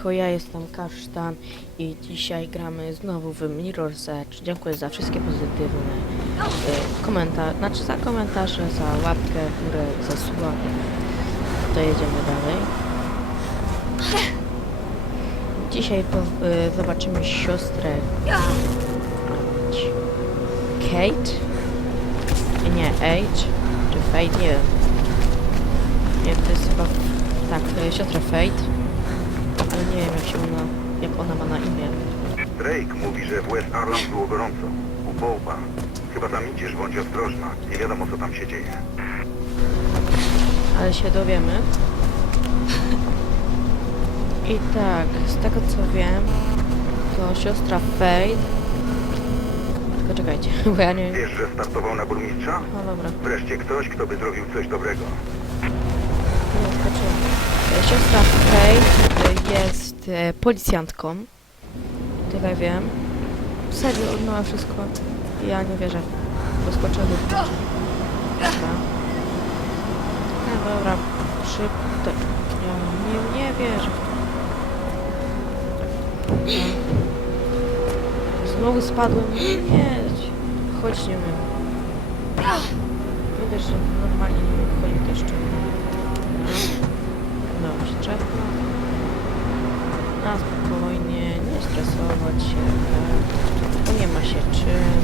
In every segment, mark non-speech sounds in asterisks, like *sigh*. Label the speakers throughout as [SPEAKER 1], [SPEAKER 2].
[SPEAKER 1] Siemanko, ja jestem Kasztan i dzisiaj gramy znowu w Mirror's Edge. Dziękuję za wszystkie pozytywne y, komentarze, znaczy za komentarze, za łapkę górę, za suba. To jedziemy dalej. Dzisiaj po, y, zobaczymy siostrę Kate. Nie, Age, czy Fate, nie. Nie, to jest chyba, tak, to jest siostra Fate. Nie wiem jak się ona, jak ona ma na imię.
[SPEAKER 2] Drake mówi, że w West Arland było gorąco. U Połpa. Chyba tam idziesz, bądź ostrożna. Nie wiadomo, co tam się dzieje.
[SPEAKER 1] Ale się dowiemy. I tak, z tego co wiem, to siostra Fate. Tylko czekajcie, *laughs* bo ja nie wiem.
[SPEAKER 2] Wiesz, że startował na burmistrza?
[SPEAKER 1] No dobra,
[SPEAKER 2] Wreszcie ktoś, kto by zrobił coś dobrego.
[SPEAKER 1] Siostra Fate e, jest e, policjantką. Tyle wiem. Serio, odnęła wszystko. Ja nie wierzę. Do Dobra. No dobra, szybko. Ja nie, nie wierzę. Znowu spadłem. Nie, chodź nie wiem. Wiesz, że normalnie nie wiem chodzić jeszcze. Szczepno. Na spokojnie, nie stresować się. tak. Bo nie ma się czym.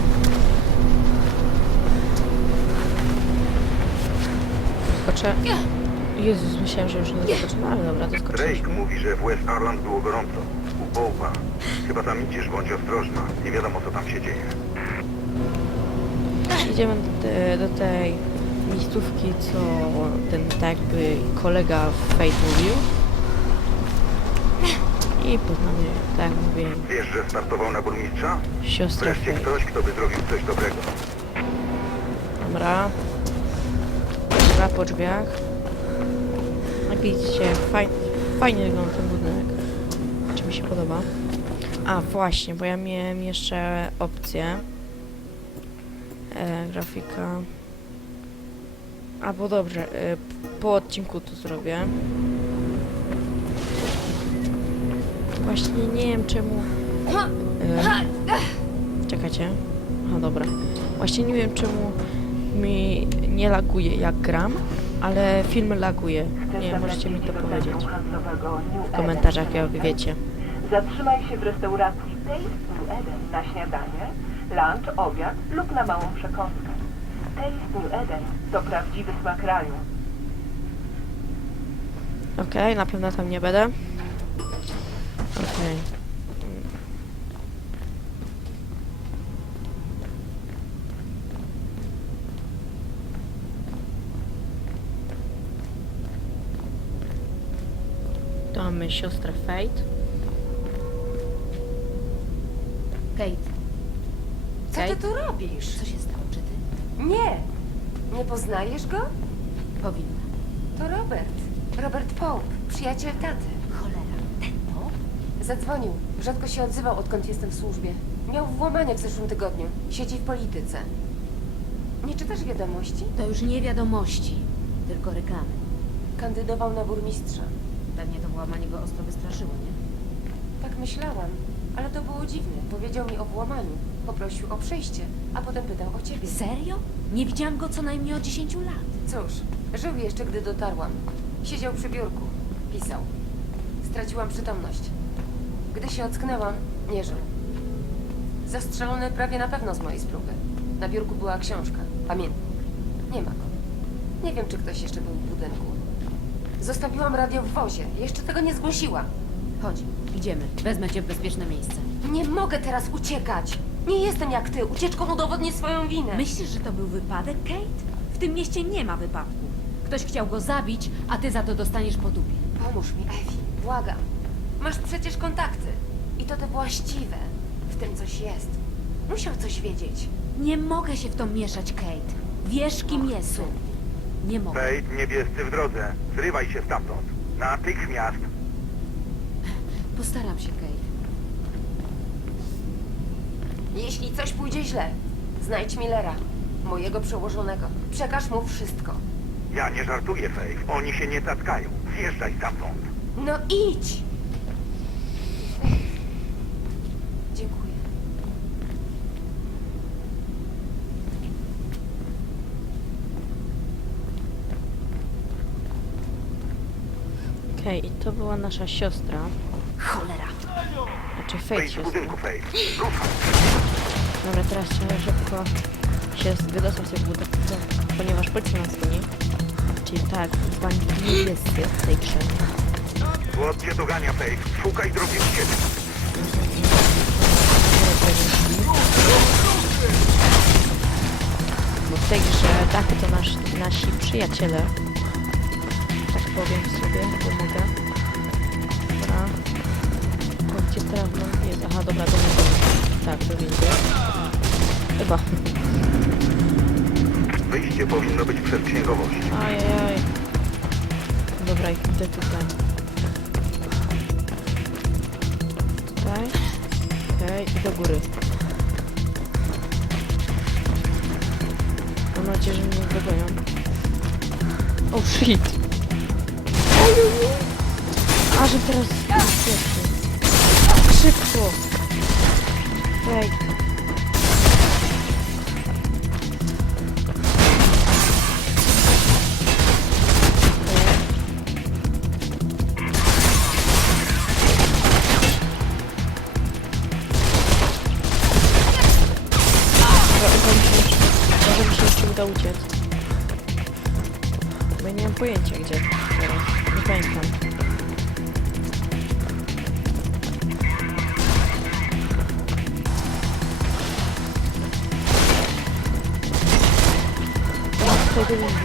[SPEAKER 1] Skoczę. Jezus, myślałem, że już nie no ale dobra, to
[SPEAKER 2] Drake
[SPEAKER 1] skoczyliśmy.
[SPEAKER 2] mówi, że w West Arland było gorąco. U Połpa. Chyba tam idziesz, bądź ostrożna. Nie wiadomo, co tam się dzieje.
[SPEAKER 1] Idziemy do, te, do tej miejscówki, co ten tak jakby kolega w Fate mówił. I poznamy, tak jak mówiłem,
[SPEAKER 2] Wiesz, że startował na burmistrza?
[SPEAKER 1] siostrę
[SPEAKER 2] Wreszcie
[SPEAKER 1] Fate.
[SPEAKER 2] ktoś, kto by zrobił coś dobrego.
[SPEAKER 1] Dobra. Dobra, po drzwiach. Jak widzicie, faj, fajnie wygląda ten budynek. Czy mi się podoba. A, właśnie, bo ja miałem jeszcze opcję. E, grafika. Albo dobrze, e, po odcinku to zrobię. Właśnie nie wiem czemu... E, czekajcie. A dobra. Właśnie nie wiem czemu mi nie laguje jak gram, ale film laguje. Nie możecie mi to powiedzieć w komentarzach, jak wiecie.
[SPEAKER 3] Zatrzymaj się w restauracji Taste Eden na śniadanie, lunch, obiad lub na małą przekąskę. New Eden to prawdziwy smak raju.
[SPEAKER 1] Okej, na pewno tam nie będę. Okej. To mamy siostrę Fate.
[SPEAKER 4] Kate,
[SPEAKER 5] Co ty
[SPEAKER 1] Kate?
[SPEAKER 5] tu robisz?
[SPEAKER 4] co się stało?
[SPEAKER 5] Nie. Nie poznajesz go?
[SPEAKER 4] Powinna.
[SPEAKER 5] To Robert. Robert Pope, przyjaciel taty.
[SPEAKER 4] Cholera. Ten to?
[SPEAKER 5] Zadzwonił. Rzadko się odzywał, odkąd jestem w służbie. Miał włamanie w zeszłym tygodniu. Siedzi w polityce. Nie czytasz wiadomości?
[SPEAKER 4] To już nie wiadomości, tylko reklamy.
[SPEAKER 5] Kandydował na burmistrza.
[SPEAKER 4] Pewnie to włamanie go ostro wystraszyło, nie?
[SPEAKER 5] Tak myślałam. Ale to było dziwne. Powiedział mi o włamaniu. Poprosił o przejście, a potem pytał o ciebie.
[SPEAKER 4] Serio? Nie widziałam go co najmniej od 10 lat.
[SPEAKER 5] Cóż, żył jeszcze, gdy dotarłam. Siedział przy biurku. Pisał. Straciłam przytomność. Gdy się ocknęłam, nie żył. Zastrzelony prawie na pewno z mojej spróby. Na biurku była książka. Pamiętnik. Nie ma go. Nie wiem, czy ktoś jeszcze był w budynku. Zostawiłam radio w wozie. Jeszcze tego nie zgłosiła.
[SPEAKER 4] Chodź, idziemy. Wezmę cię w bezpieczne miejsce.
[SPEAKER 5] Nie mogę teraz uciekać. Nie jestem jak ty. Ucieczką udowodnię swoją winę.
[SPEAKER 4] Myślisz, że to był wypadek, Kate? W tym mieście nie ma wypadków. Ktoś chciał go zabić, a ty za to dostaniesz po dupie.
[SPEAKER 5] Pomóż mi, Ewi. Błagam. Masz przecież kontakty. I to te właściwe. W tym coś jest. Musiał coś wiedzieć.
[SPEAKER 4] Nie mogę się w to mieszać, Kate. Wiesz, kim jestem. Nie mogę.
[SPEAKER 2] Fate, niebiescy w drodze. Zrywaj się stamtąd. Natychmiast.
[SPEAKER 4] Postaram się, Kate.
[SPEAKER 5] Jeśli coś pójdzie źle, znajdź Millera, mojego przełożonego. Przekaż mu wszystko.
[SPEAKER 2] Ja nie żartuję, Faith. Oni się nie tatkają. Zjeżdżaj stamtąd.
[SPEAKER 5] No idź!
[SPEAKER 1] Dziękuję. Okej, to była nasza siostra.
[SPEAKER 4] Cholera.
[SPEAKER 1] Znaczy
[SPEAKER 2] fake
[SPEAKER 1] siostra. Dobra, teraz trzeba szybko się wydostać z tego budynku, ponieważ policja nas goni. Czyli tak, banki niebiescy w tej grze.
[SPEAKER 2] Cię dogania, Faith. Szukaj drogi ucieczki.
[SPEAKER 1] Bo w tej grze tak to nasz, nasi przyjaciele. Tak powiem sobie, bo mogę. Dobra. To gdzie teraz mam jest? Aha, dobra, do windy. Tak, do windy. Chyba.
[SPEAKER 2] Wyjście powinno być przed księgowością.
[SPEAKER 1] Ajajaj. Dobra, idę tutaj. Tutaj. Okej, i do góry. Mam nadzieję, że mnie nie dogonią. Oh shit! A, że teraz... Szybko! Ej. Może mi się jeszcze uda uciec. Bo ja nie mam pojęcia gdzie teraz. Nie pamiętam. Tutaj do windy.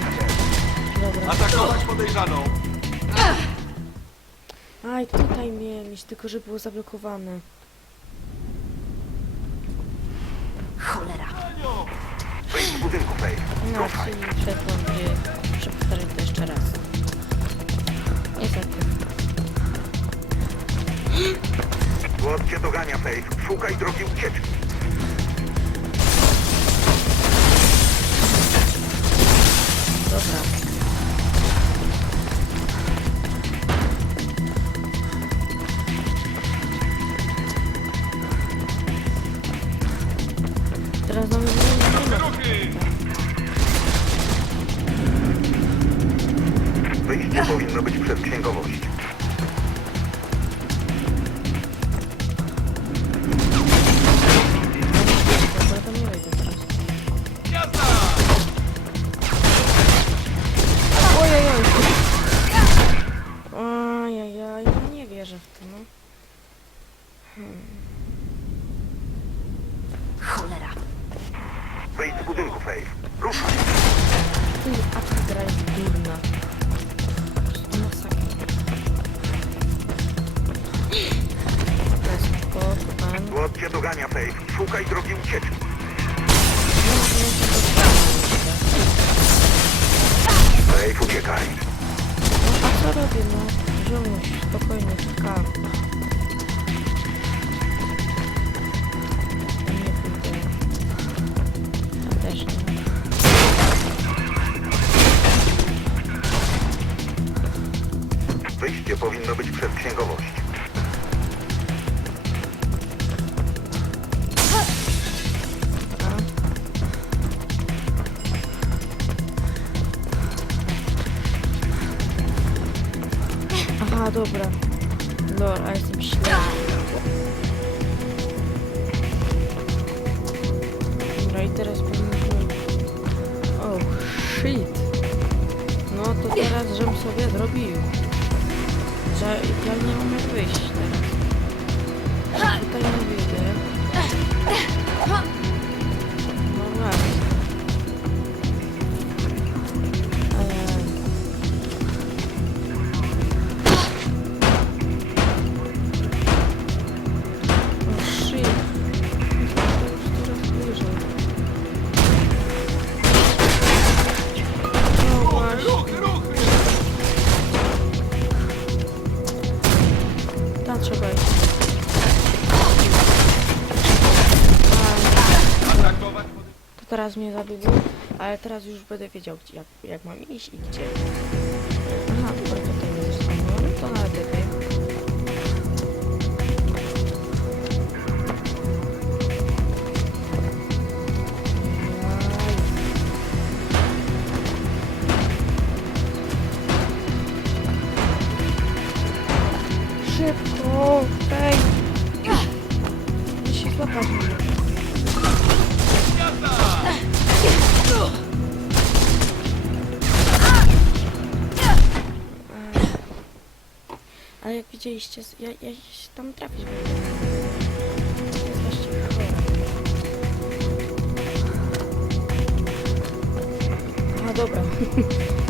[SPEAKER 1] Dobra.
[SPEAKER 6] Atakować podejrzaną!
[SPEAKER 1] Aj, tutaj miałem iść, tylko że było zablokowane.
[SPEAKER 4] Cholera.
[SPEAKER 2] Wejdź z budynku, Faith.
[SPEAKER 1] No, wszedłem gry. Muszę powtarzać to jeszcze raz. Niestety.
[SPEAKER 2] Złot cię dogania, Faith. Szukaj drogi ucieczki.
[SPEAKER 1] No, a co robię, no? Ziomuś, raz mnie zabiegł, ale teraz już będę wiedział, jak, jak mam iść i gdzie. Aha, chyba tutaj jest samolot, to no na typie. Szybko, hej! Ja się chłopak ale jak widzieliście, ja, ja się tam trafić będę. No dobra. *laughs*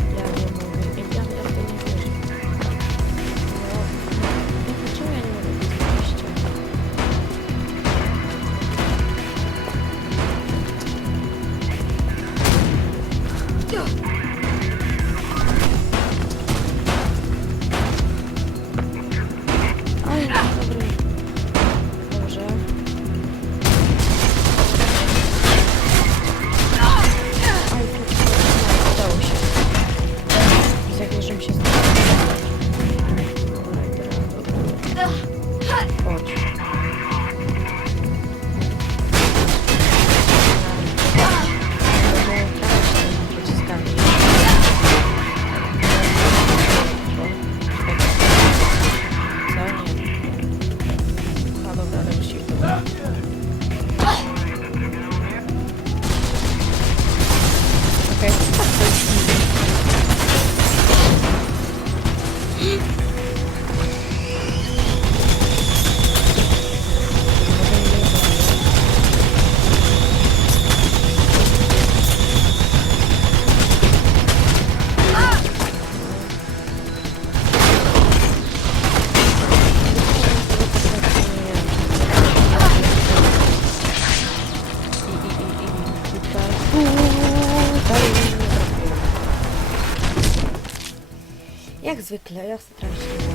[SPEAKER 1] zwykle, ja strasznie.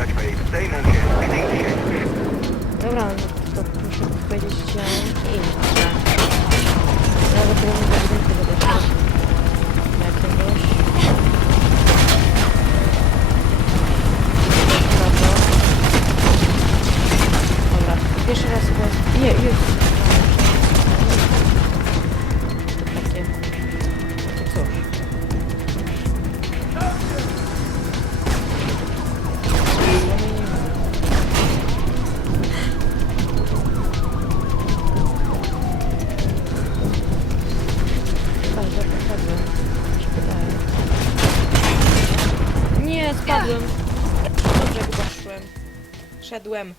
[SPEAKER 1] Dutch Bay, stay on poszedłem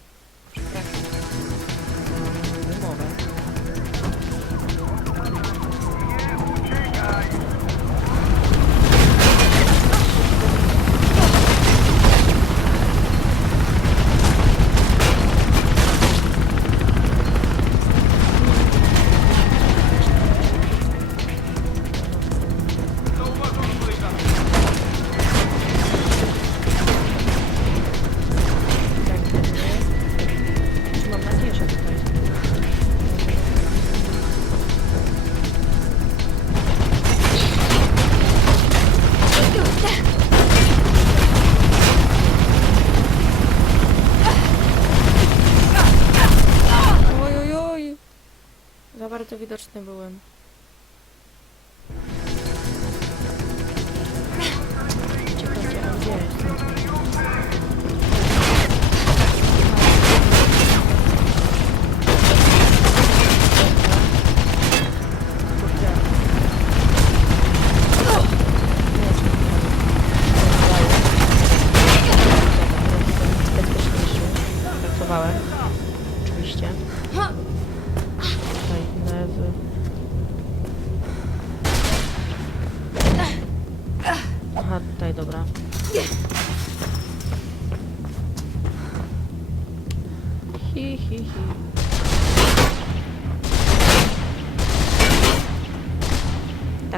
[SPEAKER 6] художественный бм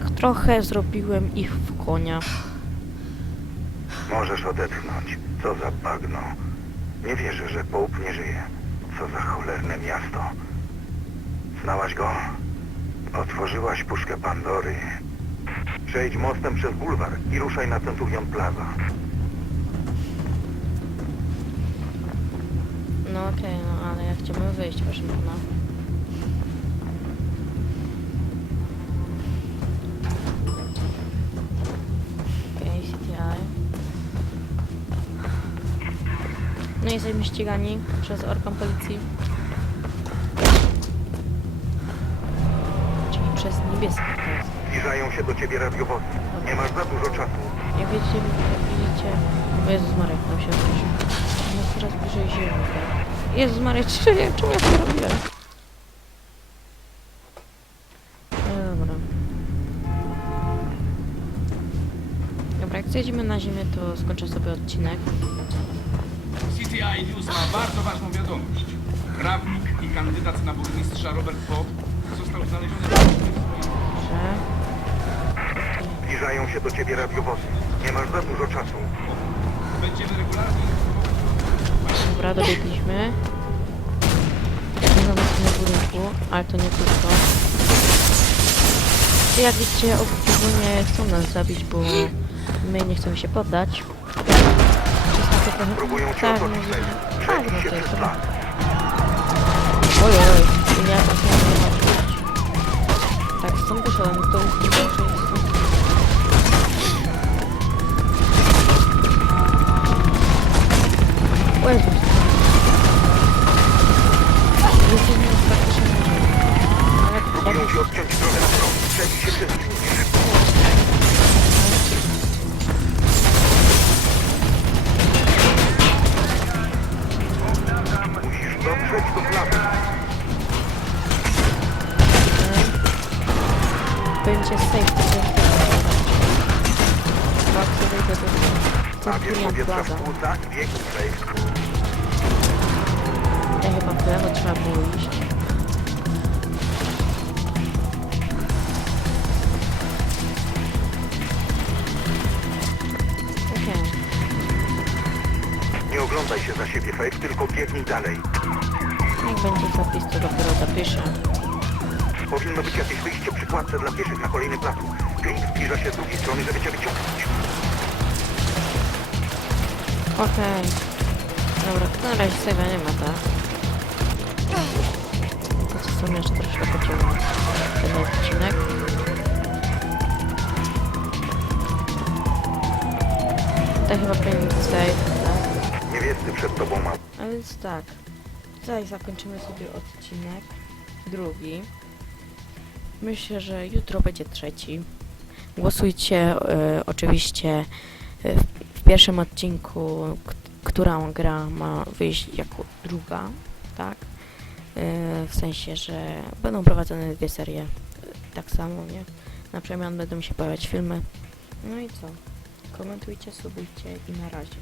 [SPEAKER 1] Tak trochę zrobiłem ich w konia.
[SPEAKER 2] Możesz odetchnąć. Co za bagno. Nie wierzę, że Pope nie żyje. Co za cholerne miasto. Znałaś go? Otworzyłaś puszkę Pandory. Przejdź mostem przez bulwar i ruszaj na Centurion Plaza.
[SPEAKER 1] No okej, no ale ja chciałbym wyjść, proszę pana. No i jesteśmy ścigani przez organ policji. Czyli przez niebieskich teraz.
[SPEAKER 2] Zbliżają się do ciebie radiowozy. Nie masz za dużo czasu.
[SPEAKER 1] Jak widzicie, jak widzicie... O Jezus Marek, tam się otworzył. Jest coraz bliżej ziemi, tak? Jezus Marek, czemu ja to robiłem? No dobra. Dobra, jak zjedziemy na ziemię, to skończę sobie odcinek.
[SPEAKER 6] CTI News ma bardzo ważną wiadomość. Prawnik i kandydat na burmistrza Robert Pop został znaleziony.
[SPEAKER 2] Zbliżają się do ciebie radiowozy. Nie masz za dużo czasu.
[SPEAKER 6] Będziemy regularnie
[SPEAKER 1] Dobra, dobiegliśmy. Znowu na budynku, ale to nie tylko. Jak widzicie, ogólnie chcą nas zabić, bo my nie chcemy się poddać. Takie trochę...
[SPEAKER 2] Próbują cię
[SPEAKER 1] Tak,
[SPEAKER 2] otoczyć.
[SPEAKER 1] no,
[SPEAKER 2] Sejm.
[SPEAKER 1] tak, no to jest trochę...
[SPEAKER 2] plac.
[SPEAKER 1] Oj, ja tak nie mam. Tak, stąd wyszedłem, to nie
[SPEAKER 2] w
[SPEAKER 1] lewo trzeba było iść. Okej.
[SPEAKER 2] Nie oglądaj się za siebie, Faith, tylko biegnij dalej.
[SPEAKER 1] Jak będzie zapis, to dopiero zapiszę.
[SPEAKER 2] Powinno być jakieś wyjście przy kładce dla pieszych na kolejnym placu. Clint zbliża się z drugiej strony, żeby cię wyciągnąć.
[SPEAKER 1] Okej. Dobra, to na razie save'a nie ma, tak? Są jeszcze troszkę pociągnąć ten odcinek. To chyba powinien być save, tak?
[SPEAKER 2] Przed tobą ma.
[SPEAKER 1] A więc tak, tutaj zakończymy sobie odcinek drugi. Myślę, że jutro będzie trzeci. Głosujcie e, oczywiście e, w, pierwszym odcinku, która gra ma wyjść jako druga, tak? E, w sensie, że będą prowadzone dwie serie e, tak samo, nie? Na przemian będą się pojawiać filmy. No i co? Komentujcie, subujcie i na razie.